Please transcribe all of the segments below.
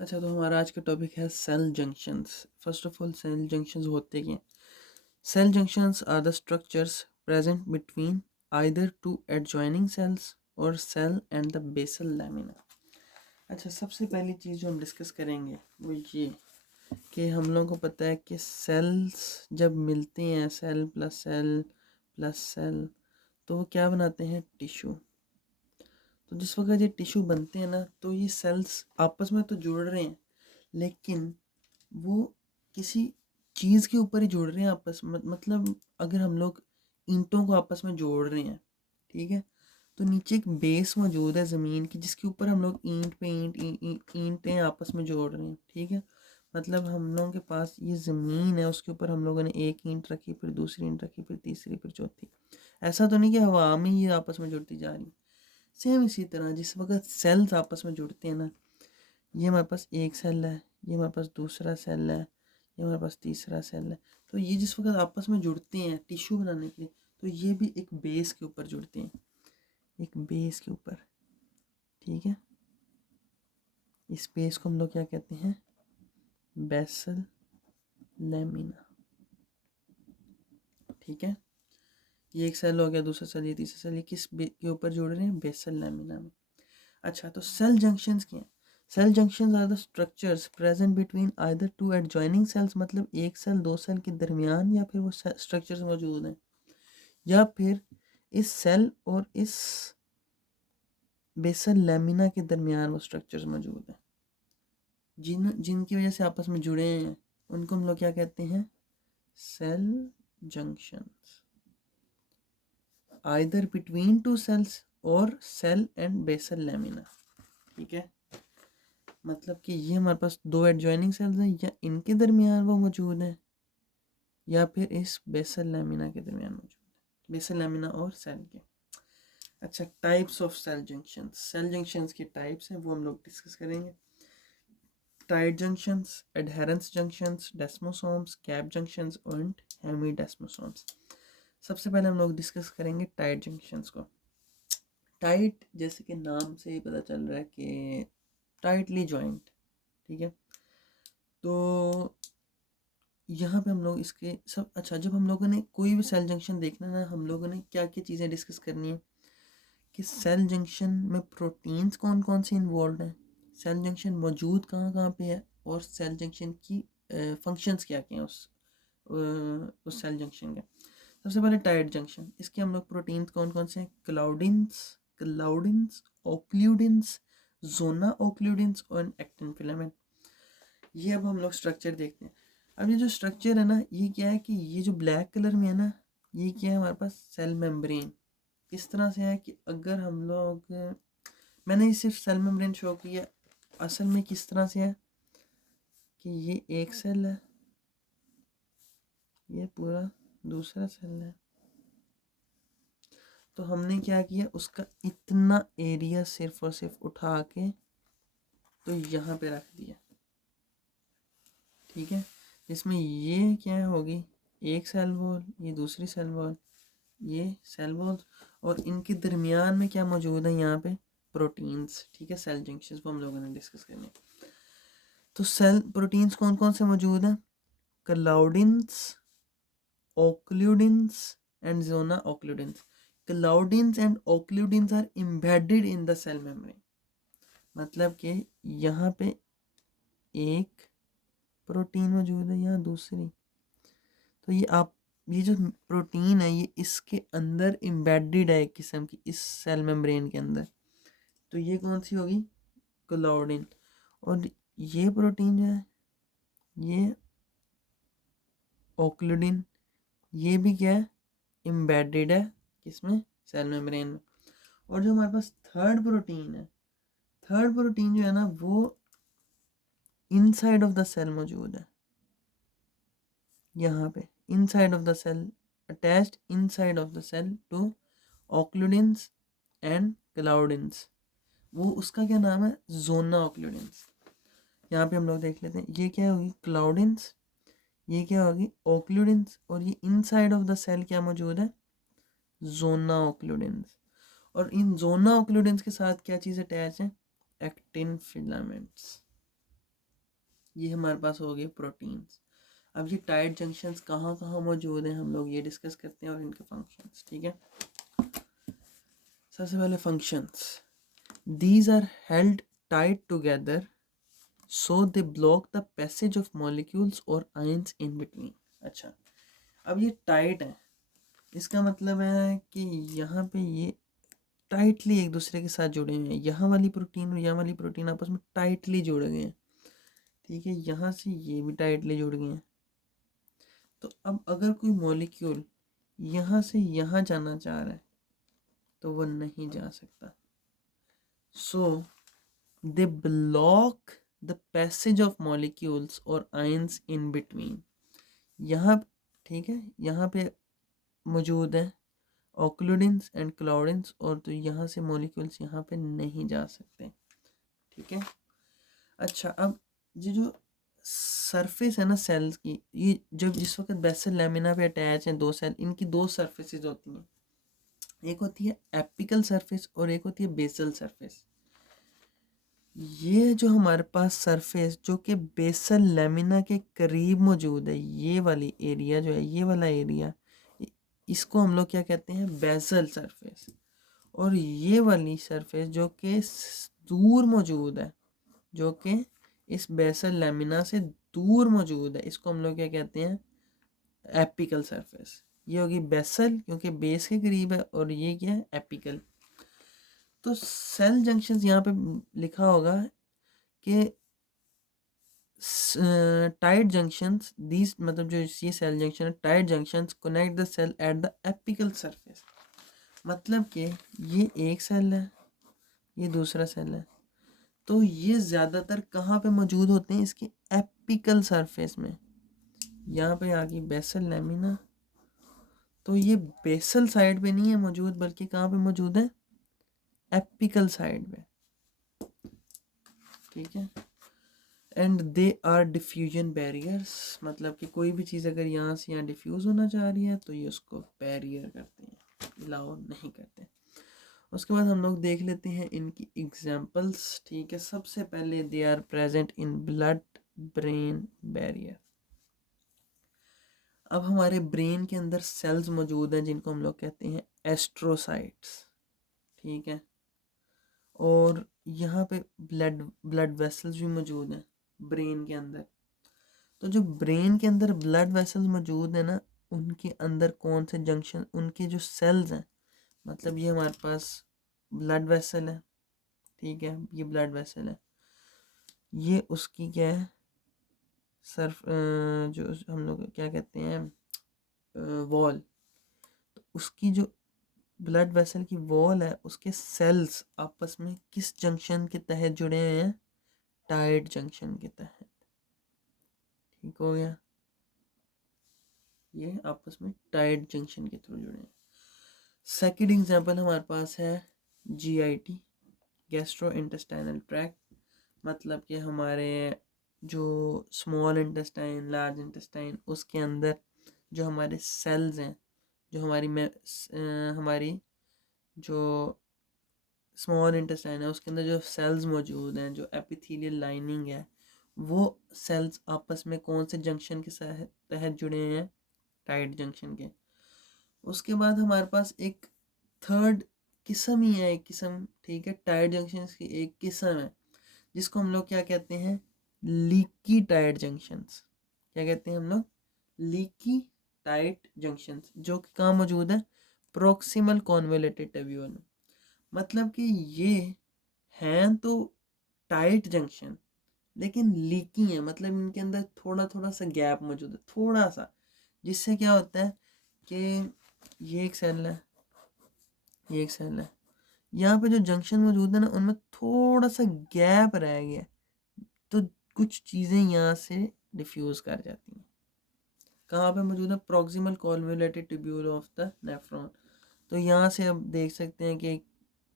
अच्छा, तो हमारा आज का टॉपिक है cell junctions. First of all, cell junctions होते क्या हैं? Cell junctions are the structures present between either two adjoining cells और cell and the basal lamina. अच्छा, सबसे पहली चीज़ जो हम डिस्कस करेंगे वो ये कि हम लोगों को पता है कि सेल्स जब मिलते हैं, सेल प्लस सेल, तो वो क्या बनाते हैं? टिश्यू। तो जिस वक्त ये टिश्यू बनते हैं ना, तो ये सेल्स आपस में तो जुड़ रहे हैं, लेकिन वो किसी चीज़ के ऊपर ही जुड़ रहे हैं आपस में। मतलब अगर हम लोग ईंटों को आपस में जोड़ रहे हैं, ठीक है, तो नीचे एक बेस मौजूद है ज़मीन की, जिसके ऊपर हम लोग ईंट पे ईंटें आपस में जोड़ रहे हैं, ठीक है। मतलब हम लोगों के पास ये ज़मीन है, उसके ऊपर हम लोगों ने एक ईंट रखी, फिर दूसरी ईंट रखी, फिर तीसरी, फिर चौथी। ऐसा तो नहीं कि हवा में ये आपस में जुड़ती जा रही। सेम इसी तरह जिस वक्त सेल्स आपस में जुड़ते हैं ना, ये हमारे पास एक सेल है, ये हमारे पास दूसरा सेल है, ये हमारे पास तीसरा सेल है। तो ये जिस वक्त आपस में जुड़ते हैं टिश्यू बनाने के लिए, तो ये भी एक बेस के ऊपर जुड़ते हैं, एक बेस के ऊपर, ठीक है। इस बेस को हम लोग क्या कहते हैं? बेसल लैमिना, ठीक है। ये एक सेल हो गया, दूसरा सेल, ये तीसरा सेल, ये किस के ऊपर जुड़ रहे हैं? बेसल लैमिना में। अच्छा, तो सेल जंक्शंस क्या हैं? Cell junctions are the structures present between either two adjoining cells, मतलब एक सेल दो सेल के दरमियान, या फिर वो स्ट्रक्चर्स मौजूद हैं, या फिर इस सेल और इस बेसल लैमिना के दरमियान वो स्ट्रक्चर्स मौजूद हैं, जिनकी वजह से आपस में जुड़े हैं। उनको हम लोग क्या कहते हैं? Cell junctions, either between two cells और सेल एंड बेसल लैमिना, ठीक है। मतलब कि ये हमारे पास दो एडजॉइनिंग सेल्स हैं, या इनके दरमियान वो मौजूद है, या फिर इस बेसल लैमिना के दरमियान मौजूद है, बेसल लैमिना और सेल के। अच्छा, types of cell junctions. Cell junctions के टाइप्स हैं, वो हम लोग डिस्कस करेंगे। Tight junctions, adherens junctions, desmosomes, gap junctions और हेमीडेस्मोसोम्स। सबसे पहले हम लोग डिस्कस करेंगे टाइट जंक्शंस को। टाइट, जैसे कि नाम से ही पता चल रहा है कि टाइटली जॉइंट, ठीक है। तो यहाँ पे हम लोग इसके सब, अच्छा, जब हम लोगों ने कोई भी सेल जंक्शन देखना है ना, हम लोगों ने क्या क्या चीज़ें डिस्कस करनी है कि सेल जंक्शन में प्रोटीन्स कौन कौन से इन्वॉल्व हैं, सेल जंक्शन मौजूद कहाँ कहाँ पे है, और सेल जंक्शन की फंक्शंस क्या क्या हैं उस सेल जंक्शन के। सबसे पहले टाइट जंक्शन, इसके हम लोग प्रोटीन्स कौन कौन से हैं? क्लाउडिन्स, ओक्लूडिन्स, जोना ओक्लूडिन्स और एक्टिन फिलामेंट। ये अब हम लोग स्ट्रक्चर देखते हैं। अब ये जो स्ट्रक्चर है ना, ये क्या है कि ये जो ब्लैक कलर में है ना, ये क्या है हमारे पास? Cell membrane. किस तरह से है कि अगर हम लोग, मैंने ये सिर्फ सेल मेम्ब्रेन शो किया, असल में किस तरह से है कि ये एक सेल है, ये पूरा दूसरा सेल है। तो हमने क्या किया, उसका इतना एरिया सिर्फ और सिर्फ उठा के तो यहाँ पे रख दिया, ठीक है। जिसमें ये क्या होगी? एक सेल वॉल, ये दूसरी सेल वॉल, ये सेल वॉल, और इनके दरमियान में क्या मौजूद है? यहाँ पे प्रोटीन्स, ठीक है। सेल जंक्शंस वो हम लोगों ने डिस्कस करने। तो सेल प्रोटीन्स कौन कौन से मौजूद हैं? Claudins, occludins and zona occludins. Claudins and occludins are embedded in the cell membrane. मतलब कि यहाँ पे एक प्रोटीन मौजूद है, यहाँ दूसरी। तो ये जो प्रोटीन है, ये इसके अंदर एम्बेडेड है एक किस्म की, इस सेल मेम्ब्रेन के अंदर। तो ये कौन सी होगी? क्लाउडिन। और ये प्रोटीन जो है, ये ओक्लूडिन, ये भी क्या है? एम्बेडेड है किसमें? सेल मेम्ब्रेन में। और जो हमारे पास थर्ड प्रोटीन है, थर्ड प्रोटीन जो है ना, वो इनसाइड ऑफ द सेल मौजूद है, यहाँ पे inside of the cell, attached inside of the cell to occludins and claudins. वो उसका क्या नाम है? जोना ओक्लूडिन्स। यहाँ पे हम लोग देख लेते हैं, ये क्या होगी? क्लाउडिन्स, ये क्या होगी? ओक्लूडिन्स, और ये इनसाइड ऑफ द सेल क्या मौजूद है? जोना ओक्लूडिन्स। और इन जोना ओक्लूडिन्स के साथ क्या चीज़ अटैच है? एक्टिन फिलामेंट्स, ये हमारे पास हो गए प्रोटीन्स। अब ये टाइट जंक्शंस कहाँ कहाँ मौजूद हैं हम लोग ये डिस्कस करते हैं और इनके फंक्शंस। ठीक है, सबसे पहले functions. These are held tight together so they block the passage of molecules और आयंस इन बिटवीन। अच्छा, अब ये टाइट है, इसका मतलब है कि यहाँ पे ये टाइटली एक दूसरे के साथ जुड़े हुए हैं। यहाँ वाली प्रोटीन और यहाँ वाली प्रोटीन आपस में टाइटली जुड़ गए हैं। ठीक है, यहाँ से ये भी टाइटली जुड़ गए हैं। तो अब अगर कोई मॉलिक्यूल यहाँ से यहाँ जाना चाह रहा है तो वो नहीं जा सकता। So they block the passage of molecules और आयंस इन बिटवीन। यहाँ, ठीक है, यहाँ पे मौजूद है ऑक्लूडिन्स एंड क्लाउडिन्स, और तो यहाँ से मॉलिक्यूल्स यहाँ पे नहीं जा सकते। ठीक है, अच्छा, अब ये जो सरफेस है ना सेल्स की, ये जब जिस वक्त बेसल लैमिना पे अटैच हैं दो सेल, इनकी दो सरफेसेस होती हैं। एक होती है एपिकल सरफेस और एक होती है बेसल सरफेस। ये जो हमारे पास सरफेस जो कि बेसल लैमिना के करीब मौजूद है, ये वाली एरिया जो है, ये वाला एरिया, इसको हम लोग क्या कहते हैं, बेसल सरफेस। और ये वाली सरफेस जो कि दूर मौजूद है, जो कि इस बेसल लैमिना से दूर मौजूद है, इसको हम लोग क्या कहते हैं, एपिकल सरफेस। ये होगी बेसल क्योंकि बेस के करीब है, और ये क्या है, एपिकल। तो सेल जंक्शंस यहाँ पे लिखा होगा कि टाइट जंक्शंस, दीज मतलब जो ये सेल जंक्शन है, tight junctions connect the cell at the apical surface. मतलब कि ये एक सेल है, ये दूसरा सेल है, तो ये ज़्यादातर कहाँ पे मौजूद होते हैं, इसके एपिकल सरफेस में। यहाँ पे आ गई बेसल लैमिना, तो ये बेसल साइड पे नहीं है मौजूद, बल्कि कहाँ पे मौजूद है, एपिकल साइड पे। ठीक है, and they are diffusion barriers, मतलब कि कोई भी चीज़ अगर यहाँ से यहाँ डिफ्यूज़ होना चाह रही है तो ये उसको बैरियर करते हैं, अलाउ नहीं करते। उसके बाद हम लोग देख लेते हैं इनकी एग्जांपल्स। ठीक है, सबसे पहले they are present in blood brain barrier. अब हमारे ब्रेन के अंदर सेल्स मौजूद हैं जिनको हम लोग कहते हैं एस्ट्रोसाइट्स। ठीक है, और यहाँ पे ब्लड ब्लड वेसल्स भी मौजूद हैं ब्रेन के अंदर। तो जो ब्रेन के अंदर ब्लड वेसल्स मौजूद है ना, उनके अंदर कौन से जंक्शन, उनके जो सेल्स हैं, मतलब ये हमारे पास ब्लड वेसल है। ठीक है, ये ब्लड वेसल है, ये उसकी क्या है, सर्फ जो हम लोग क्या कहते हैं, वॉल। तो उसकी जो ब्लड वेसल की वॉल है, उसके सेल्स आपस में किस जंक्शन के तहत जुड़े हुए हैं, टाइट जंक्शन के तहत। ठीक हो गया, ये आपस में टाइट जंक्शन के थ्रू जुड़े हैं। सेकंड एग्जांपल हमारे पास है जीआईटी, गैस्ट्रो इंटेस्टाइनल ट्रैक्ट। मतलब कि हमारे जो स्मॉल इंटेस्टाइन, लार्ज इंटेस्टाइन, उसके अंदर जो हमारे सेल्स हैं, जो हमारी जो स्मॉल इंटेस्टाइन है उसके अंदर जो सेल्स मौजूद हैं, जो एपिथेलियल लाइनिंग है, वो सेल्स आपस में कौन से जंक्शन के तहत जुड़े हैं, टाइट जंक्शन के। उसके बाद हमारे पास एक थर्ड किस्म ही है, एक किस्म, ठीक है, टाइट जंक्शन की एक किस्म है जिसको हम लोग क्या कहते हैं, लीकी टाइट जंक्शंस। क्या कहते हैं हम लोग, लीकी टाइट जंक्शंस, जो कि कहाँ मौजूद है, प्रोक्सिमल कॉन्वोलेटेड ट्यूब्यूल में। मतलब कि ये हैं तो टाइट जंक्शन, लेकिन लीकी है, मतलब इनके अंदर थोड़ा थोड़ा सा गैप मौजूद है, थोड़ा सा, जिससे क्या होता है कि ये एक सेल है, ये एक सेल है, यहाँ पे जो जंक्शन मौजूद है ना, उनमें थोड़ा सा गैप रह गया, तो कुछ चीज़ें यहाँ से डिफ्यूज़ कर जाती हैं। कहाँ पे मौजूद है, proximal convoluted tubule of the nephron. तो यहाँ से अब देख सकते हैं कि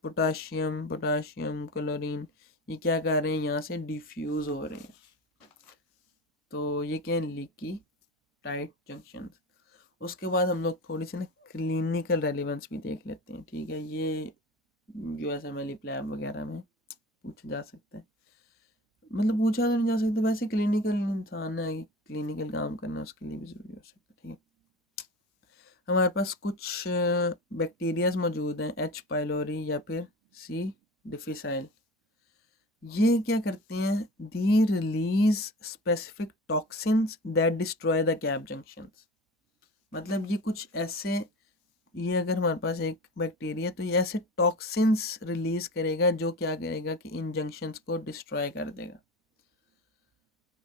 पोटाशियम पोटाशियम क्लोरीन ये क्या कर रहे हैं, यहाँ से डिफ्यूज़ हो रहे हैं। तो ये क्या है, लीकी टाइट जंक्शंस। उसके बाद हम लोग थोड़ी सी ना क्लिनिकल रेलिवेंस भी देख लेते हैं। ठीक है, ये USMLE लैब वगैरह में पूछा जा सकता है। मतलब पूछा तो नहीं जा सकता, वैसे क्लिनिकल इंसान है, क्लिनिकल काम करना उसके लिए भी ज़रूरी हो सकता है। ठीक है, हमारे पास कुछ बैक्टीरियाज मौजूद हैं, एच पाइलोरी या फिर सी डिफिसाइल। ये क्या करते हैं, they release specific toxins that destroy the gap junctions. मतलब ये कुछ ऐसे, ये अगर हमारे पास एक बैक्टीरिया, तो ये ऐसे टॉक्सिन्स रिलीज करेगा जो क्या करेगा कि इन जंक्शंस को डिस्ट्रॉय कर देगा।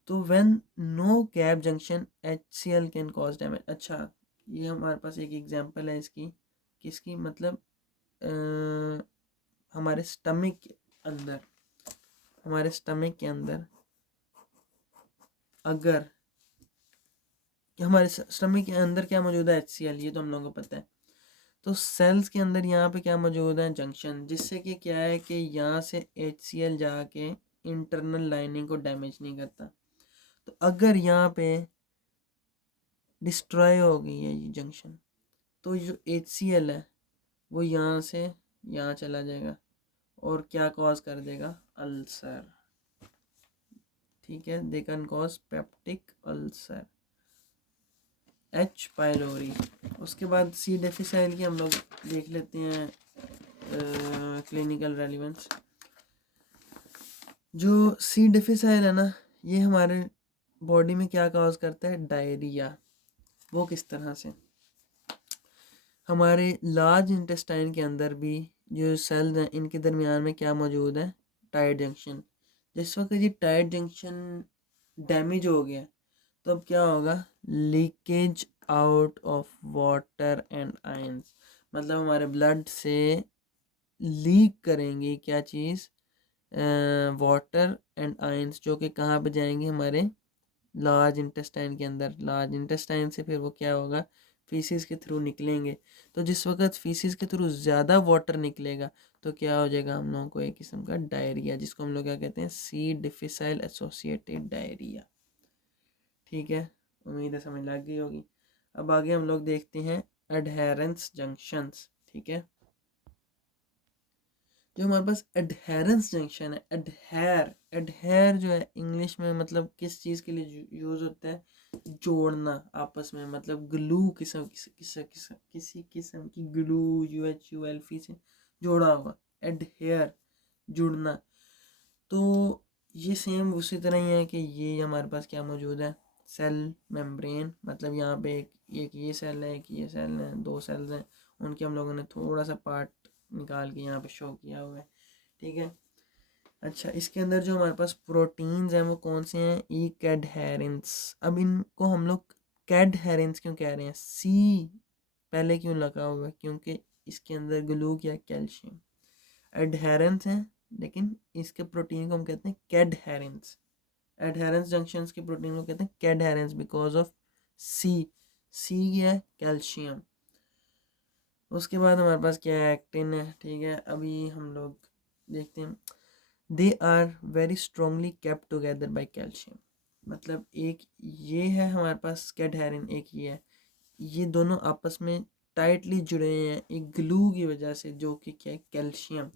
तो when no gap junction HCl can cause damage. अच्छा, ये हमारे पास एक एग्जांपल है इसकी, किसकी, मतलब हमारे स्टमक के अंदर, हमारे स्टमक के अंदर अगर, हमारे स्टमक के अंदर क्या मौजूद है, HCl, ये तो हम लोगों को पता है। तो सेल्स के अंदर यहाँ पे क्या मौजूद है, जंक्शन, जिससे कि क्या है कि यहाँ से HCl जाके इंटरनल लाइनिंग को डैमेज नहीं करता। तो अगर यहाँ पे डिस्ट्रॉय हो गई है ये जंक्शन, तो जो HCl है वो यहाँ से यहाँ चला जाएगा और क्या कॉज कर देगा, अल्सर। ठीक है, they can cause peptic ulcer, H pylori. उसके बाद सी डिफिसाइल की हम लोग देख लेते हैं क्लिनिकल रेलिवेंस। जो सी डिफिसाइल है ना, ये हमारे बॉडी में क्या कॉज करता है, डायरिया। वो किस तरह से, हमारे लार्ज इंटेस्टाइन के अंदर भी जो सेल्स हैं इनके दरमियान में क्या मौजूद है, टाइट जंक्शन। जिस वक्त ये टाइट जंक्शन डैमेज हो गया, तो अब क्या होगा, leakage out of water and ions. मतलब हमारे ब्लड से लीक करेंगे क्या चीज़, वाटर एंड आयंस, जो कि कहाँ पे जाएंगे, हमारे लार्ज इंटेस्टाइन के अंदर। लार्ज इंटेस्टाइन से फिर वो क्या होगा, फीसिस के थ्रू निकलेंगे। तो जिस वक्त फीसिस के थ्रू ज़्यादा वाटर निकलेगा, तो क्या हो जाएगा, हम लोगों को एक किस्म का डायरिया, जिसको हम लोग क्या कहते हैं, सी डिफिसाइल एसोसिएटेड डायरिया। ठीक है, उम्मीद है समझ लग गई होगी। अब आगे हम लोग देखते हैं एडहेरेंस जंक्शंस। ठीक है, जो हमारे पास एडहेरेंस जंक्शन है, एडहेर जो है इंग्लिश में मतलब किस चीज़ के लिए यूज़ होता है, जोड़ना आपस में, मतलब ग्लू किसी किस्म की ग्लू, UHULFी से जोड़ा हुआ, एडहेर, जुड़ना। तो ये सेम उसी तरह ही है कि ये हमारे पास क्या मौजूद है, सेल मेम्ब्रेन। मतलब यहाँ पे एक ये सेल है, एक ये सेल है, दो सेल्स हैं, उनके हम लोगों ने थोड़ा सा पार्ट निकाल के यहाँ पे शो किया हुआ है। ठीक है, अच्छा, इसके अंदर जो हमारे पास प्रोटीन्स हैं वो कौन से हैं, ई कैडहेरेंस। अब इनको हम लोग कैडहेरेंस क्यों कह रहे हैं, सी पहले क्यों लगा हुआ है, क्योंकि इसके अंदर ग्लू क्या, कैल्शियम। एडहेरेंस है, लेकिन इसके प्रोटीन को हम कहते हैं कैडहेरेंस। एडहेरेंस जंक्शंस के प्रोटीन को कहते हैं कैडहेरेंस बिकॉज ऑफ सी। सी है कैल्शियम। उसके बाद हमारे पास क्या है, एक्टिन है। ठीक है, अभी हम लोग देखते हैं, they are very strongly kept together by calcium. मतलब एक ये है हमारे पास कैडहेरेन, एक ये है, ये दोनों आपस में टाइटली जुड़े हैं एक ग्लू की वजह से, जो कि क्या है, calcium.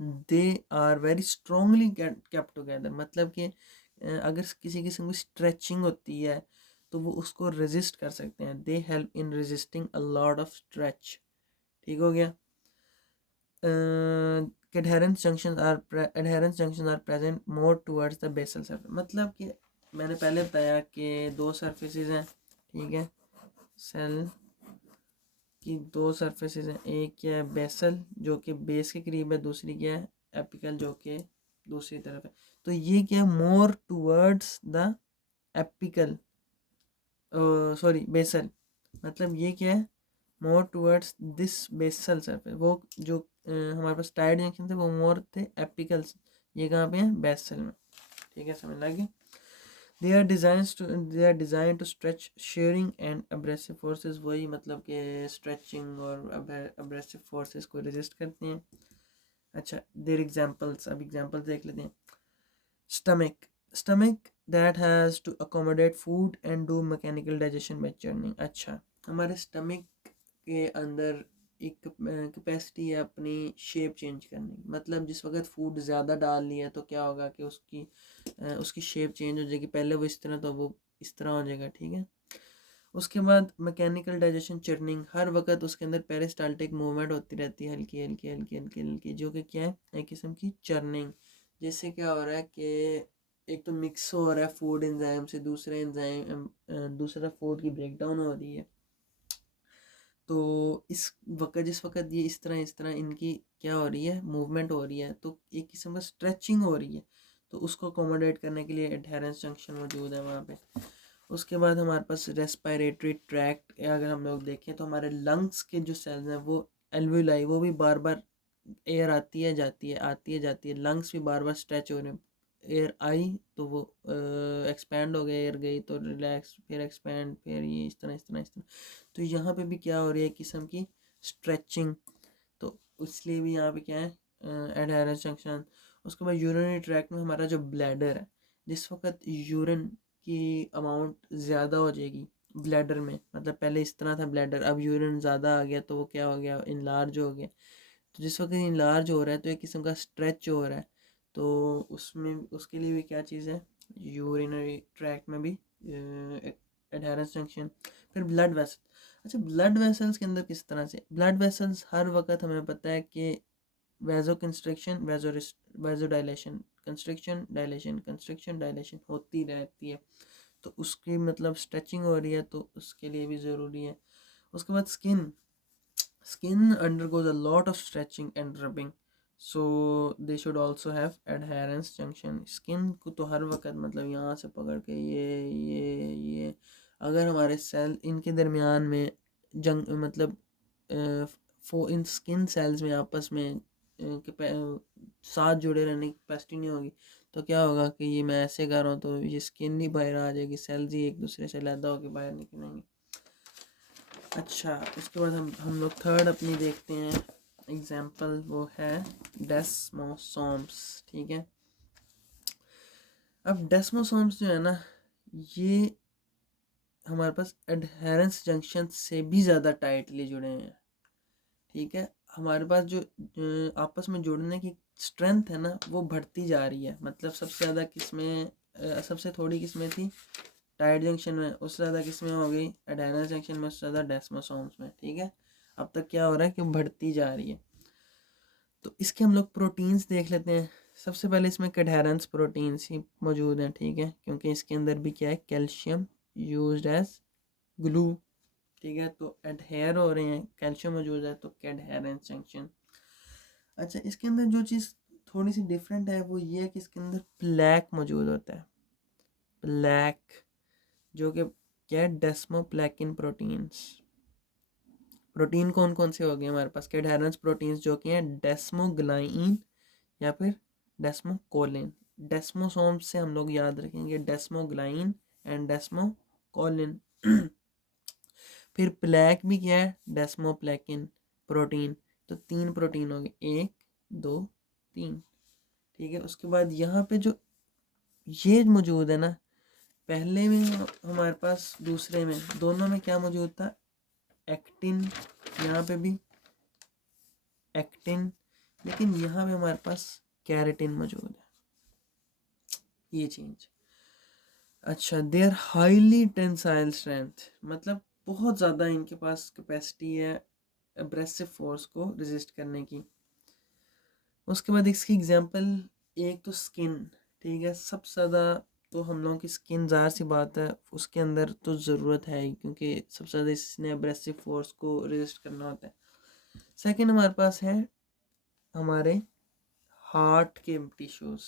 They are very strongly kept together, मतलब कि अगर किसी किस्म की स्ट्रेचिंग होती है तो वो उसको रेजिस्ट कर सकते हैं। They help in resisting a lot of stretch. ठीक हो गया। adherence junctions are present more towards the basal surface। मतलब कि मैंने पहले बताया कि दो सरफेसेस हैं। ठीक है, सेल की दो सरफेसेस हैं, एक क्या है बेसल जो कि बेस के करीब है, दूसरी क्या है एपिकल जो कि दूसरी तरफ है। तो ये क्या है, more towards the apical, sorry basal. मतलब ये क्या है, more towards this basal surface. वो जो हमारे पास टाइड जंक्शन थे वो मोर थे एपिकल्स, ये कहाँ पे हैं, बेसल में। ठीक है, समझ लगे। They are design to stretch shearing and abrasive forces. वही मतलब कि स्ट्रेचिंग और अब्रेसिव फोर्सेस को रेजिस्ट करते हैं। अच्छा, देर एग्जाम्पल्स, अब एग्जाम्पल्स देख लेते हैं। Stomach that has to accommodate food and do mechanical digestion by churning. अच्छा, हमारे स्टमक के अंदर एक कैपेसिटी है अपनी शेप चेंज करने की। मतलब जिस वक्त फूड ज़्यादा डाल लिया तो क्या होगा कि उसकी शेप चेंज हो जाएगी, पहले वो इस तरह तो वो इस तरह हो जाएगा, ठीक है। उसके बाद मैकेनिकल डाइजेशन चर्निंग, हर वक्त उसके अंदर पेरिस्टाल्टिक मूवमेंट होती रहती है, हल्की हल्की हल्की हल्की हल्की, जो कि क्या है, एक किस्म की चर्निंग। जिससे क्या हो रहा है कि एक तो मिक्स हो रहा है फूड एंजाइम से दूसरे एंजाइम, दूसरा फूड की ब्रेक डाउन हो रही है। तो इस वक्त जिस वक्त ये इस तरह इनकी क्या हो रही है, मूवमेंट हो रही है, तो एक किस्म का स्ट्रेचिंग हो रही है। तो उसको अकोमोडेट करने के लिए एडहेरेंस जंक्शन मौजूद है वहाँ पे। उसके बाद हमारे पास रेस्पिरेटरी ट्रैक्ट, अगर हम लोग देखें तो हमारे लंग्स के जो सेल्स हैं वो एल्वुलाई, वो भी बार बार एयर आती है जाती है, आती है जाती है, लंग्स भी बार बार स्ट्रेच हो रहे हैं। एयर आई तो वो एक्सपैंड हो गया, एयर गई तो रिलैक्स, फिर एक्सपैंड, फिर ये इस तरह इस तरह इस तरह। तो यहाँ पे भी क्या हो रही है, किस्म की स्ट्रेचिंग। तो इसलिए भी यहाँ पे क्या है, एडहेरेंस जंक्शन। उसके बाद यूरिनरी ट्रैक्ट में हमारा जो ब्लैडर है, जिस वक्त यूरिन की अमाउंट ज़्यादा हो जाएगी ब्लैडर में, मतलब पहले इस तरह था ब्लैडर, अब यूरिन ज़्यादा आ गया तो वो क्या हो गया, इनलार्ज हो गया। तो जिस वक्त इनलार्ज हो रहा है तो एक किस्म का स्ट्रेच हो रहा है, तो उसमें उसके लिए भी क्या चीज़ है, यूरिनरी ट्रैक्ट में भी एडहेरेंस जंक्शन। फिर ब्लड वेसल। अच्छा, ब्लड वेसल्स के अंदर किस तरह से, ब्लड वेसल्स हर वक्त हमें पता है कि vasoconstriction, vasodilation, constriction dilation, constriction dilation होती रहती है। तो उसकी मतलब स्ट्रेचिंग हो रही है तो उसके लिए भी ज़रूरी है। उसके बाद skin undergoes a lot of stretching and rubbing, so they should also have adherence junction। skin को तो हर वक्त मतलब यहाँ से पकड़ के ये अगर हमारे सेल इनके दरमियान में जंग मतलब इन स्किन सेल्स में आपस में साथ जुड़े रहने की कैपेसिटी नहीं होगी, तो क्या होगा कि ये मैं ऐसे कर रहा हूँ तो ये स्किन ही बाहर आ जाएगी, सेल्स ही एक दूसरे से अलग होकर बाहर निकलेंगे। अच्छा, उसके बाद हम लोग थर्ड अपनी देखते हैं एग्जाम्पल, वो है डेस्मोसोम्स, ठीक है। अब डेस्मोसोम्स जो है ना, ये हमारे पास एडहेरेंस जंक्शन से भी ज़्यादा टाइटली जुड़े हैं, ठीक है। हमारे पास जो आपस में जुड़ने की स्ट्रेंथ है ना, वो बढ़ती जा रही है। मतलब सबसे ज़्यादा किस्में, सबसे थोड़ी किस्में थी टाइट जंक्शन में, उससे ज़्यादा किस्में हो गई एडहेरेंस जंक्शन में, उससे ज़्यादा डेस्मोसोम्स में, ठीक है। अब तक क्या हो रहा है कि बढ़ती जा रही है। तो इसके हम लोग प्रोटीन्स देख लेते हैं। सबसे पहले इसमें एडहेरेंस प्रोटीन्स ही मौजूद हैं, ठीक है, क्योंकि इसके अंदर भी क्या है, कैल्शियम यूज्ड एज ग्लू, ठीक है। तो एडहेयर हो रहे हैं, कैल्शियम मौजूद है तो एडहेरेंस जंक्शन। अच्छा, इसके अंदर जो चीज़ थोड़ी सी डिफरेंट है वो ये है कि इसके अंदर प्लैक मौजूद होता है, प्लैक, जो कि क्या है, डेस्मोप्लेकिन प्रोटीन्स। प्रोटीन कौन कौन से हो गए हमारे पास के एडहेरेंस प्रोटीन्स, जो कि हैं डेस्मोग्लाइन या फिर डेस्मोकोलिन। डेस्मोसोम से हम लोग याद रखेंगे डेस्मोग्लाइन एंड डेस्मोकोलिन। फिर प्लैक भी क्या है, डेस्मोप्लेकिन प्रोटीन। तो 3 प्रोटीन हो गए, 1 2 3, ठीक है। उसके बाद यहाँ पे जो ये मौजूद है ना, पहले में हमारे पास, दूसरे में, दोनों में क्या मौजूद था, एक्टिन, यहाँ पे भी एक्टिन, लेकिन यहाँ पे हमारे पास कैरेटिन मौजूद है, ये चेंज। अच्छा, they are highly tensile strength, मतलब बहुत ज़्यादा इनके पास कैपेसिटी है एब्रेसिव फोर्स को रेजिस्ट करने की। उसके बाद इसकी एग्जांपल, एक तो स्किन, ठीक है, सबसे ज़्यादा तो हम लोगों की स्किन, ज़ाहिर सी बात है उसके अंदर तो ज़रूरत है ही, क्योंकि सबसे ज़्यादा इसने एब्रेसिव फोर्स को रेजिस्ट करना होता है। सेकंड हमारे पास है हमारे हार्ट के tissues.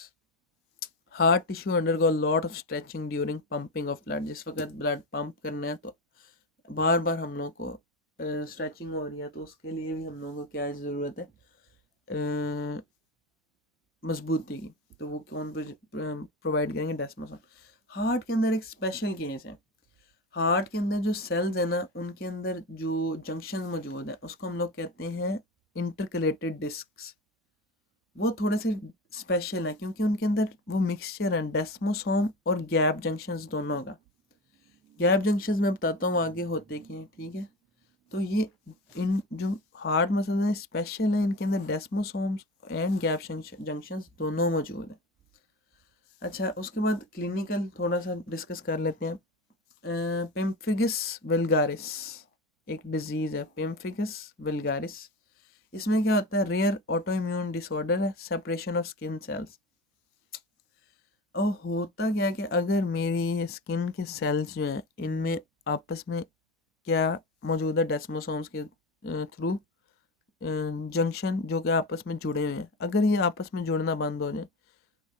Heart tissue undergo lot of stretching during pumping of blood. जिस वक्त ब्लड पंप करना है तो बार बार हम लोग को स्ट्रेचिंग हो रही है, तो उसके लिए भी हम लोगों को क्या ज़रूरत है, मजबूती की। तो वो कौन प्रोवाइड करेंगे, डेस्मोसोम। हार्ट के अंदर एक स्पेशल केस है, हार्ट के अंदर जो सेल्स है ना, उनके अंदर जो जंक्शन मौजूद है उसको हम लोग कहते हैं इंटरकलेटेड डिस्क्स। वो थोड़े से स्पेशल है क्योंकि उनके अंदर वो मिक्सचर है डेस्मोसोम और गैप जंक्शंस दोनों का। गैप जंक्शंस मैं बताता हूँ आगे होते क्या हैं, ठीक है। तो ये इन जो हार्ट मसल्स हैं स्पेशल है, इनके अंदर डेस्मोसोम्स एंड गैप जंक्शंस दोनों मौजूद हैं। अच्छा, उसके बाद क्लिनिकल थोड़ा सा डिस्कस कर लेते हैं। पेम्फिगस वल्गारिस एक डिजीज़ है, पेम्फिगस वल्गारिस। इसमें क्या होता है, रेयर ऑटो इम्यून डिसऑर्डर है, सेपरेशन ऑफ स्किन सेल्स। और होता क्या है कि अगर मेरी स्किन के सेल्स जो हैं इनमें आपस में क्या मौजूद है, डेस्मोसोम्स के थ्रू जंक्शन जो कि आपस में जुड़े हुए हैं, अगर ये आपस में जुड़ना बंद हो जाए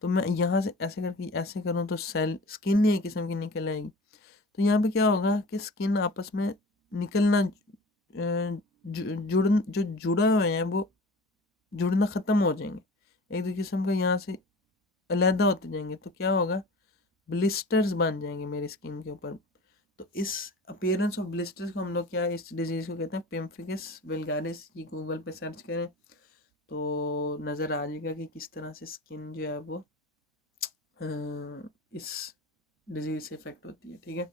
तो मैं यहाँ से ऐसे करके ऐसे करूँ तो सेल स्किन ही एक किस्म की निकल आएगी। तो यहाँ पे क्या होगा कि स्किन आपस में निकलना जुड़ जो जुड़ा हुए हैं वो जुड़ना ख़त्म हो जाएंगे, एक दो किस्म का यहाँ से अलहदा होते जाएंगे। तो क्या होगा, ब्लिस्टर्स बन जाएंगे मेरी स्किन के ऊपर। तो इस अपीयरेंस ऑफ ब्लिस्टर्स को हम लोग क्या इस डिजीज़ को कहते हैं, पेम्फिगस वल्गारिस। ये गूगल पे सर्च करें तो नज़र आ जाएगा कि किस तरह से स्किन जो है वो इस डिजीज से इफेक्ट होती है। ठीक है,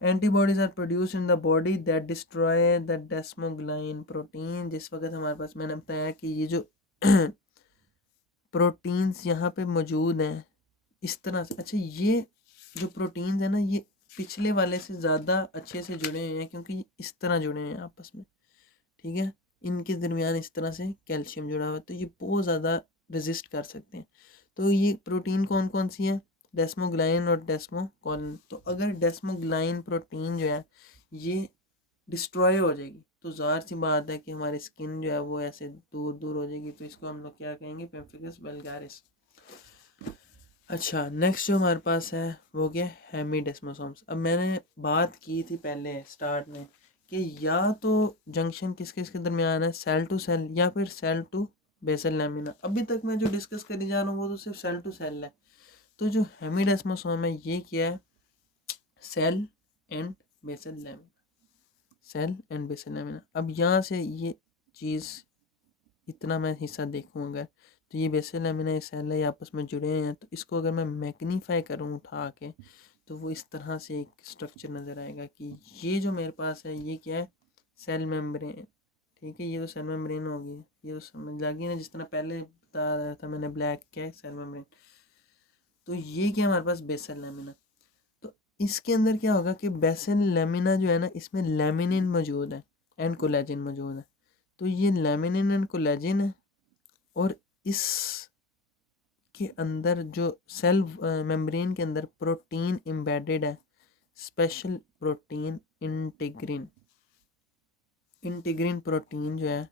antibodies are produce in the body that destroy the desmoglein protein. जिस वक्त हमारे पास, मैंने बताया कि ये जो प्रोटीन्स यहाँ पे मौजूद हैं इस तरह से। अच्छा, ये जो प्रोटीन्स है ना, ये पिछले वाले से ज़्यादा अच्छे से जुड़े हुए हैं क्योंकि ये इस तरह जुड़े हैं आपस में। ठीक है, इनके दरमियान इस तरह से कैल्शियम जुड़ा हुआ है, तो ये बहुत ज़्यादा रेजिस्ट कर सकते हैं। तो ये प्रोटीन कौन कौन सी है, डेस्मोग्लाइन और डेस्मोकॉलिन। तो अगर डेस्मोग्लाइन प्रोटीन जो है ये डिस्ट्रॉय हो जाएगी तो ज़ाहिर सी बात है कि हमारी स्किन जो है वो ऐसे दूर दूर हो जाएगी। तो इसको हम लोग क्या कहेंगे, पेम्फिगस वल्गारिस। अच्छा, नेक्स्ट जो हमारे पास है वो क्या, हेमीडेस्मोसोम्स। अब मैंने बात की थी पहले स्टार्ट में कि या तो जंक्शन किस किस के दरमियान है, सेल टू सेल या फिर सेल टू बेसल लैमिना। अभी तक मैं जो डिस्कस करी जा रहा हूँ वो तो सिर्फ सेल टू सेल है। तो जो हेमीडेस्मोसोम है ये क्या है, cell and basal lamina, cell and basal lamina. अब यहाँ से ये चीज़ इतना मैं हिस्सा देखूँ अगर, तो ये बेसल लैमिना ये सेल है, ये आपस में जुड़े हैं। तो इसको अगर मैं मैग्नीफाई करूँ उठा के तो वो इस तरह से एक स्ट्रक्चर नज़र आएगा कि ये जो मेरे पास है ये क्या है, सेल मेम्ब्रेन। ठीक है, ये तो सेल मेम्ब्रेन होगी, ये तो समझ लगी ना, जिस तरह पहले बता रहा था मैंने ब्लैक क्या है, सेल मेम्ब्रेन। तो ये क्या हमारे पास बेसल लैमिना। तो इसके अंदर क्या होगा कि बेसल लैमिना जो है ना, इसमें लैमिनिन मौजूद है एंड कोलेजिन मौजूद है। तो ये लैमिनिन एंड कोलेजिन है और इस के अंदर जो सेल मेम्ब्रेन के अंदर प्रोटीन एम्बेडेड है, special protein integrin. Integrin protein जो है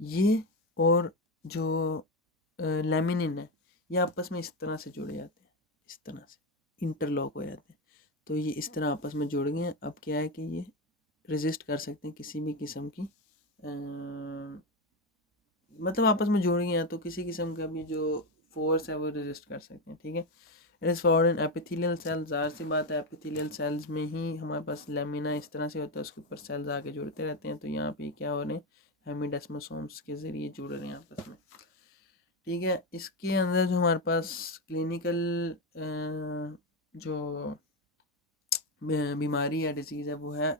ये और जो लैमिनिन है ये आपस में इस तरह से जुड़ जाते हैं, इस तरह से इंटरलॉक हो जाते हैं। तो ये इस तरह आपस में जुड़ गए हैं। अब क्या है कि ये रेजिस्ट कर सकते हैं किसी भी किस्म की मतलब आपस में जुड़ गए हैं तो किसी किस्म का भी जो फोर्स है वो रेजिस्ट कर सकते हैं। ठीक है, it is found in epithelial cells. ज़ाहिर सी बात है एपिथेलियल सेल्स में ही हमारे पास लैमिना इस तरह से होता है, उसके ऊपर सेल्स आके जुड़ते रहते हैं। तो यहाँ पे क्या हो रहे हैं, हेमीडेस्मोसोम्स के ज़रिए जुड़ रहे हैं आपस में। ठीक है, इसके अंदर जो हमारे पास क्लिनिकल जो बीमारी है, डिजीज़ है, वो है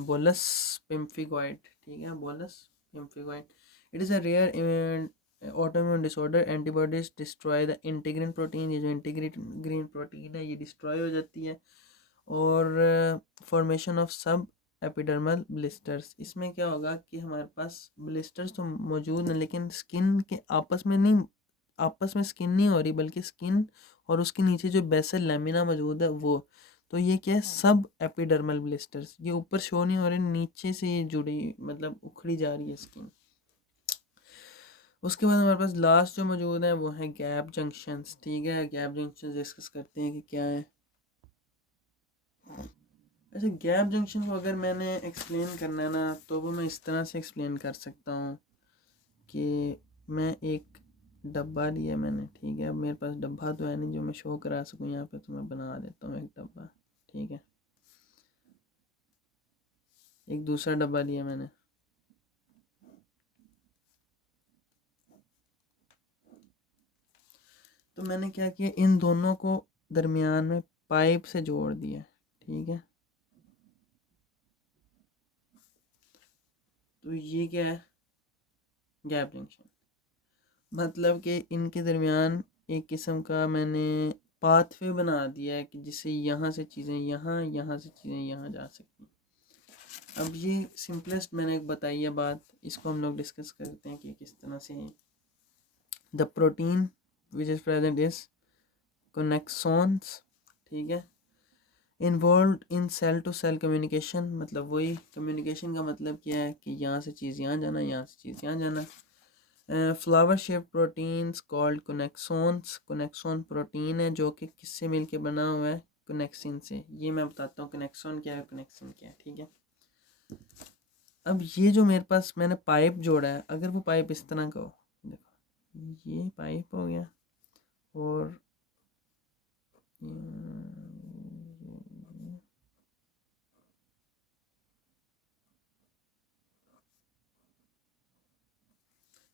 बोलस पिम्फिगॉइड। ठीक है, bullous pemphigoid. It is a rare autoimmune disorder. Antibodies destroy the integrin protein. ये जो इंटीग्रिन प्रोटीन है ये डिस्ट्रॉय हो जाती है। और फॉर्मेशन ऑफ सब एपिडर्मल ब्लिस्टर्स। इसमें क्या होगा कि हमारे पास ब्लिस्टर्स तो मौजूद हैं लेकिन स्किन के आपस में नहीं, आपस में स्किन नहीं हो रही बल्कि स्किन और उसके नीचे जो बेसल लैमिना मौजूद है वो। तो ये क्या है, सब एपिडर्मल ब्लिस्टर्स। ये ऊपर शो नहीं हो रहे, नीचे से ये जुड़ी मतलब उखड़ी जा रही है स्किन। उसके बाद हमारे पास लास्ट जो मौजूद है वो है गैप जंक्शंस। ठीक है, गैप जंक्शंस डिस्कस करते हैं कि क्या है। अच्छा, गैप जंक्शन को अगर मैंने एक्सप्लेन करना है ना तो वो मैं इस तरह से एक्सप्लेन कर सकता हूँ कि मैं एक डब्बा लिया मैंने। ठीक है, अब मेरे पास डब्बा तो है नहीं जो मैं शो करा सकूँ यहाँ पे, तो मैं बना देता हूँ एक डब्बा। ठीक है, एक दूसरा डब्बा लिया मैंने। तो मैंने क्या किया, इन दोनों को दरमियान में पाइप से जोड़ दिया। ठीक है, तो ये क्या है, गैप जंक्शन। मतलब कि इनके दरमियान एक किस्म का मैंने पाथवे बना दिया है कि जिससे यहाँ से चीज़ें यहाँ, यहाँ से चीज़ें यहाँ जा सकती हैं। अब ये सिंपलेस्ट मैंने एक बताई है बात, इसको हम लोग डिस्कस करते हैं कि किस तरह से the protein which is present is connexons, ठीक है, involve in cell to cell communication. मतलब वही कम्युनिकेशन का मतलब क्या है कि यहाँ से चीज़ यहाँ जाना, यहाँ से चीज़ यहाँ जाना। Flower shape proteins called connexons, connexon protein है जो कि किससे मिलके बना हुआ है, कोनेक्सिन से। ये मैं बताता हूँ कोनेक्सोन क्या है, कोनेक्सिन क्या है, ठीक है। अब ये जो मेरे पास मैंने पाइप जोड़ा है, अगर वो पाइप इस तरह का हो, देखो ये पाइप हो गया और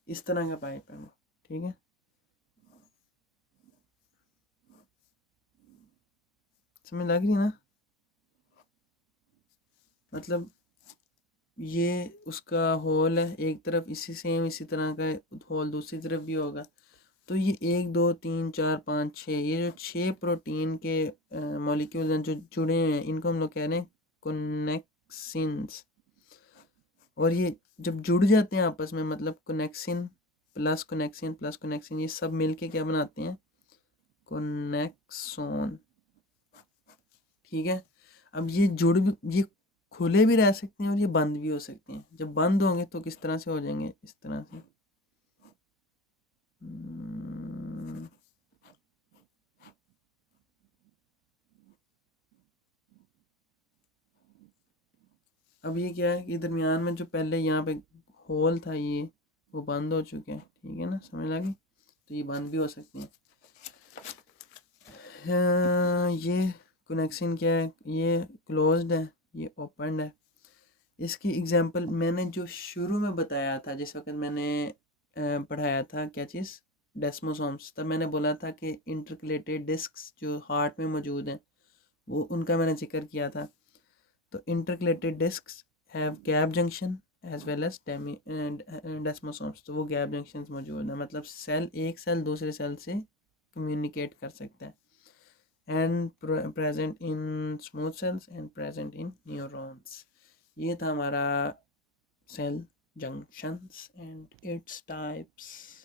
इस तरह का पाइप है, ठीक है। समझ लग रही ना, मतलब ये उसका होल है, एक तरफ इसी सेम इसी तरह का होल दूसरी तरफ भी होगा। तो ये 1 2 3 4 5 6, ये जो 6 प्रोटीन के मॉलिक्यूल हैं जो जुड़े हुए हैं, इनको हम लोग कह रहे हैं कोनेक्सिन्स। और ये जब जुड़ जाते हैं आपस में, मतलब कोनेक्सिन प्लस कोनेक्सिन, ये सब मिलके क्या बनाते हैं, कोनेक्सोन, ठीक है। अब ये जुड़ भी, ये खुले भी रह सकते हैं और ये बंद भी हो सकते हैं। जब बंद होंगे तो किस तरह से हो जाएंगे, इस तरह से। अब ये क्या है कि दरमियान में जो पहले यहाँ पे होल था, ये वो बंद हो चुके हैं, ठीक है ना, समझ लगी। तो ये बंद भी हो सकते हैं। ये कनेक्शन क्या है, ये क्लोज्ड है, ये ओपन है। इसकी एग्जांपल मैंने जो शुरू में बताया था, जिस वक्त मैंने पढ़ाया था क्या चीज़, डेस्मोसोम्स, तब मैंने बोला था कि इंटरकलेटेड डिस्क्स जो हार्ट में मौजूद हैं, वो उनका मैंने जिक्र किया था। तो intercalated discs have gap junction as well as desmosomes। तो वो गैप जंक्शंस मौजूद है, मतलब एक सेल दूसरे सेल से कम्युनिकेट कर सकता है। And present in smooth cells and present in neurons. ये था हमारा cell junctions and its types.